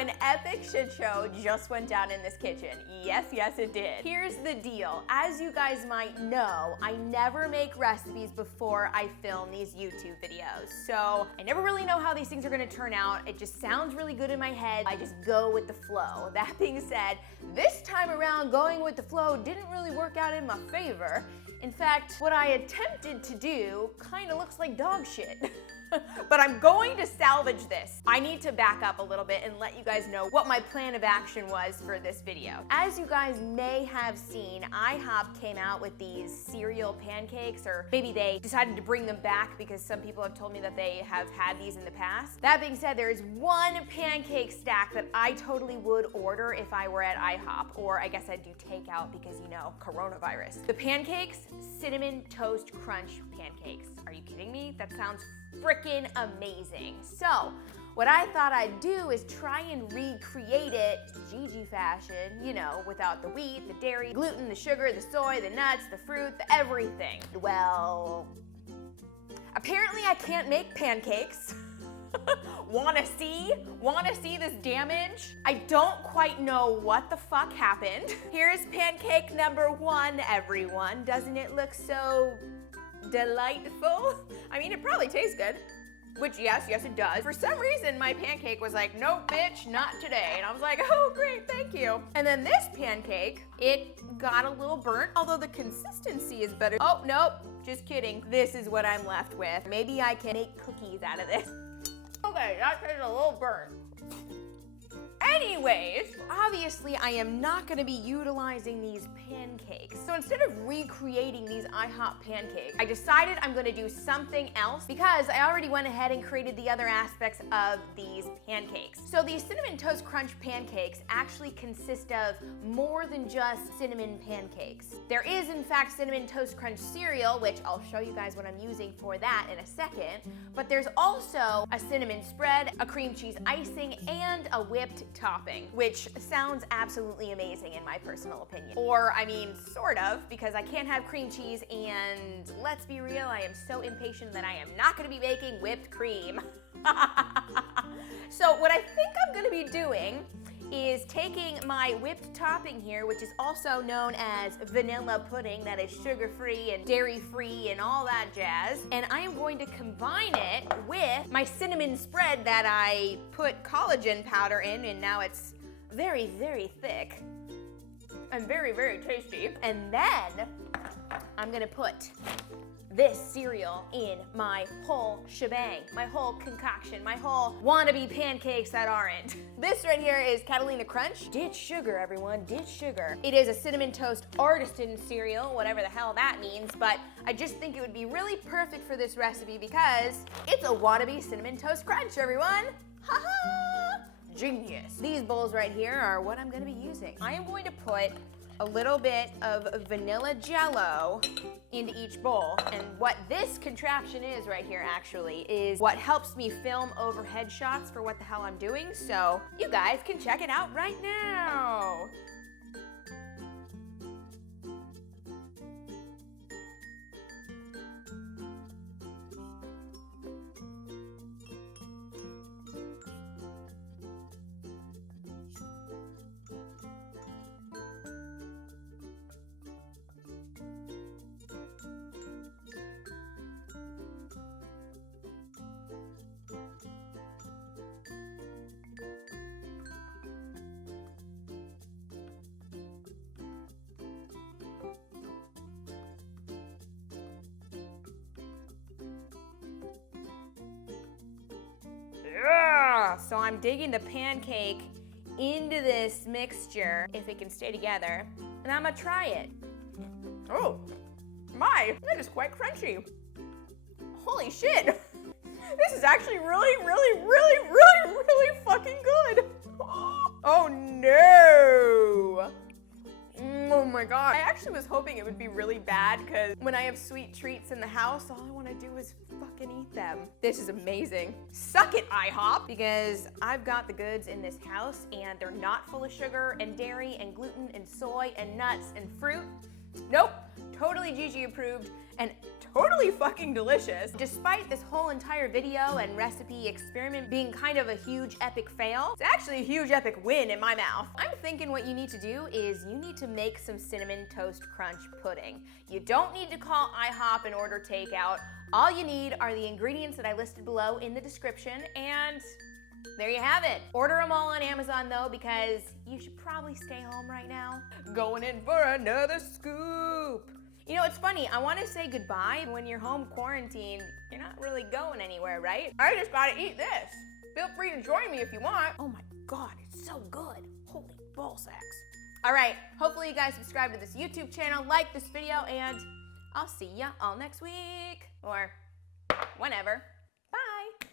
an epic shit show just went down in this kitchen. Yes, it did. Here's the deal. As you guys might know, I never make recipes before I film these YouTube videos. So I never really know how these things are gonna turn out. It just sounds really good in my head. I just go with the flow. That being said, this time around, going with the flow didn't really work out in my favor. In fact, what I attempted to do kind of looks like dog shit. But I'm going to salvage this. I need to back up a little bit and let you guys know what my plan of action was for this video. As you guys may have seen, iHop came out with these cereal pancakes, or maybe they decided to bring them back because some people have told me that they have had these in the past. That being said, there is one pancake stack that I totally would order if I were at iHop, or I guess I'd do takeout because, you know, coronavirus. The Pancakes Cinnamon Toast Crunch pancakes. Are you kidding me? That sounds freaking amazing. So what I thought I'd do is try and recreate it GiGi fashion, you know, without the wheat, the dairy, gluten, the sugar, the soy, the nuts, the fruit, the everything. Well, apparently I can't make pancakes. Wanna see this damage? I don't quite know what the fuck happened. Here's pancake number 1, everyone. Doesn't it look so delightful? I mean, it probably tastes good. Which, yes, it does. For some reason, my pancake was like, nope, bitch, not today. And I was like, oh, great, thank you. And then this pancake, it got a little burnt, although the consistency is better. Oh, nope, just kidding. This is what I'm left with. Maybe I can make cookies out of this. Okay, that tastes a little burnt. Anyways, obviously I am not gonna be utilizing these pancakes. So instead of recreating these iHop pancakes, I decided I'm gonna do something else because I already went ahead and created the other aspects of these pancakes. So these Cinnamon Toast Crunch pancakes actually consist of more than just cinnamon pancakes. There is in fact Cinnamon Toast Crunch cereal, which I'll show you guys what I'm using for that in a second, but there's also a cinnamon spread, a cream cheese icing, and a whipped topping, which sounds absolutely amazing in my personal opinion. Or, I mean, sort of, because I can't have cream cheese, and let's be real, I am so impatient that I am not gonna be making whipped cream. So what I think I'm gonna be doing is taking my whipped topping here, which is also known as vanilla pudding, that is sugar-free and dairy-free and all that jazz, and I am going to combine it with my cinnamon spread that I put collagen powder in, and now it's very, very thick and very, very tasty. And then I'm gonna put this cereal in my whole shebang, my whole concoction, my whole wannabe pancakes that aren't. This right here is Catalina Crunch. Ditch sugar, everyone, ditch sugar. It is a cinnamon toast artisan cereal, whatever the hell that means, but I just think it would be really perfect for this recipe because it's a wannabe cinnamon toast crunch, everyone. Ha ha! Genius. These bowls right here are what I'm gonna be using. I am going to put a little bit of vanilla jello into each bowl. And what this contraption is right here actually is what helps me film overhead shots for what the hell I'm doing. So you guys can check it out right now. Yeah! So I'm digging the pancake into this mixture, if it can stay together, and I'm gonna try it. Oh, my, that is quite crunchy. Holy shit. This is actually really, really, really, really, really fucking good. Oh no. Oh my god. I actually was hoping it would be really bad because when I have sweet treats in the house, all I want to do is fucking eat them. This is amazing. Suck it, iHop, because I've got the goods in this house and they're not full of sugar and dairy and gluten and soy and nuts and fruit. Nope, totally GiGi approved. and totally fucking delicious. Despite this whole entire video and recipe experiment being kind of a huge epic fail, it's actually a huge epic win in my mouth. I'm thinking what you need to do is you need to make some cinnamon toast crunch pudding. You don't need to call iHop and order takeout. All you need are the ingredients that I listed below in the description, and there you have it. Order them all on Amazon though, because you should probably stay home right now. Going in for another scoop. You know, it's funny, I want to say goodbye. When you're home quarantined, you're not really going anywhere, right? I just gotta eat this. Feel free to join me if you want. Oh my God, it's so good. Holy ball sacks. All right, hopefully you guys subscribe to this YouTube channel, like this video, and I'll see ya all next week, or whenever.